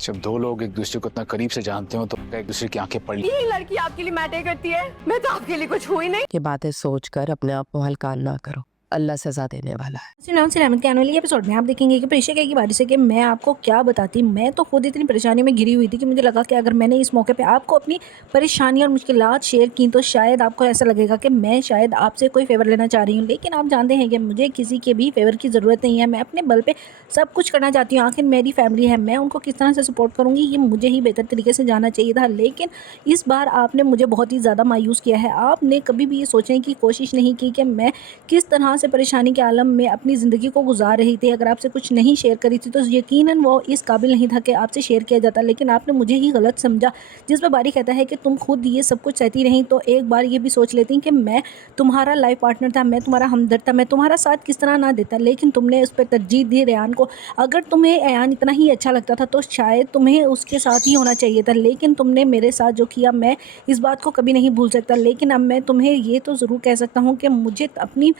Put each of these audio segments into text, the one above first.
जब दो लोग एक दूसरे को इतना करीब से जानते हो तो एक दूसरे की आंखें पढ़ यही लड़की आपके लिए मैटर करती है। मैं तो आपके लिए कुछ हुई नहीं। ये बातें सोचकर अपने आप को हल्का ना करो, अल्लाह सजा देने वाला है। सुनाम से रहमत के आने वाली एपिसोड में आप देखेंगे कि प्रेशर की बारिश है कि मैं आपको क्या बताती। मैं तो खुद इतनी परेशानी में घिरी हुई थी कि मुझे लगा कि अगर मैंने इस मौके पे आपको अपनी परेशानी और मुश्किलात शेयर की तो शायद आपको ऐसा लगेगा कि मैं शायद आपसे कोई फेवर लेना चाह रही हूँ। लेकिन आप जानते हैं कि मुझे किसी के भी फेवर की ज़रूरत नहीं है। मैं अपने बल पे सब कुछ करना चाहती हूँ। आखिर मेरी फैमिली है, मैं उनको किस तरह से सपोर्ट करूँगी ये मुझे ही बेहतर तरीके से जानना चाहिए था। लेकिन इस बार आपने मुझे बहुत ही ज़्यादा मायूस किया है। आपने कभी भी ये सोचने की कोशिश नहीं की कि मैं किस तरह से परेशानी के आलम में अपनी ज़िंदगी को गुजार रही थी। अगर आपसे कुछ नहीं शेयर करी थी तो यकीनन वो इस काबिल नहीं था कि आपसे शेयर किया जाता। लेकिन आपने मुझे ही गलत समझा। जिस पर बारी कहता है कि तुम खुद ये सब कुछ सहती रही तो एक बार ये भी सोच लेती कि मैं तुम्हारा लाइफ पार्टनर था, मैं तुम्हारा हमदर्द था, मैं तुम्हारा साथ किस तरह ना देता। लेकिन तुमने उस पर तरजीह दी रेहान को। अगर तुम्हें रेहान इतना ही अच्छा लगता था तो शायद तुम्हें उसके साथ ही होना चाहिए था। लेकिन तुमने मेरे साथ जो किया मैं इस बात को कभी नहीं भूल सकता। लेकिन अब मैं तुम्हें ये तो ज़रूर कह सकता हूँ कि मुझे अपनी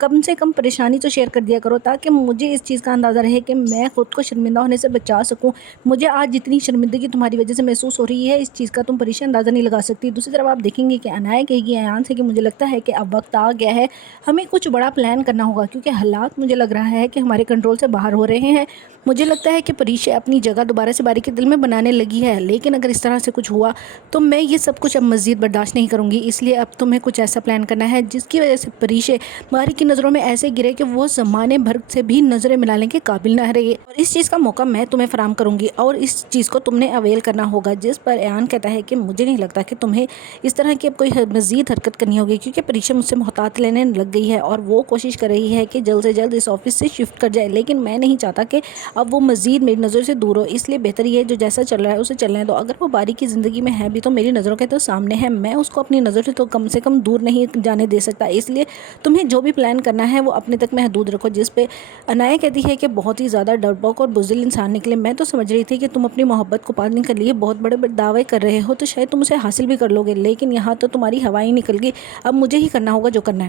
कम से कम परेशानी तो शेयर कर दिया करो ताकि मुझे इस चीज़ का अंदाज़ा रहे कि मैं ख़ुद को शर्मिंदा होने से बचा सकूं। मुझे आज जितनी शर्मिंदगी तुम्हारी वजह से महसूस हो रही है इस चीज़ का तुम परेशान अंदाज़ा नहीं लगा सकती। दूसरी तरफ आप देखेंगे कि अनाया कहेगी अयान से कि मुझे लगता है कि अब वक्त आ गया है, हमें कुछ बड़ा प्लान करना होगा क्योंकि हालात मुझे लग रहा है कि हमारे कंट्रोल से बाहर हो रहे हैं। मुझे लगता है कि परीक्षा अपनी जगह दोबारा से बारी के दिल में बनाने लगी है। लेकिन अगर इस तरह से कुछ हुआ तो मैं ये सब कुछ अब मज़ीद बर्दाश्त नहीं करूँगी। इसलिए अब तुम्हें कुछ ऐसा प्लान करना है जिसकी वजह से परीक्षा बारी की नज़रों में ऐसे गिरे कि वो ज़माने भर से भी नज़रें मिलाने के काबिल ना रहे। और इस चीज़ का मौका मैं तुम्हें फराम करूँगी और इस चीज़ को तुमने अवेल करना होगा। जिस पर अयान कहता है कि मुझे नहीं लगता कि तुम्हें इस तरह की अब कोई मज़ीद हरकत करनी होगी क्योंकि परीक्षा मुझसे मोहतात लेने लग गई है और वो कोशिश कर रही है कि जल्द से जल्द इस ऑफिस से शिफ्ट कर जाए। लेकिन मैं नहीं चाहता कि अब वो मज़ीद मेरी नज़र से दूर हो। इसलिए बेहतर ये है जो जैसा चल रहा है उसे चलने दो। अगर वो बारी की ज़िंदगी में है भी तो मेरी नज़रों के तो सामने है, मैं उसको अपनी नज़र से तो कम से कम दूर नहीं जाने दे सकता। इसलिए तुम्हें जो भी प्लान करना है वो अपने तक महदूद रखो। जिस पे अनाया कहती है कि बहुत ही ज़्यादा डरपोक और बुज़दिल इंसान निकले। मैं तो समझ रही थी कि तुम अपनी मोहब्बत को पाने के लिए बहुत बड़े बड़े दावे कर रहे हो तो शायद तुम उसे हासिल भी कर लोगे। लेकिन यहाँ तो तुम्हारी हवा ही निकल गई। अब मुझे ही करना होगा जो करना है।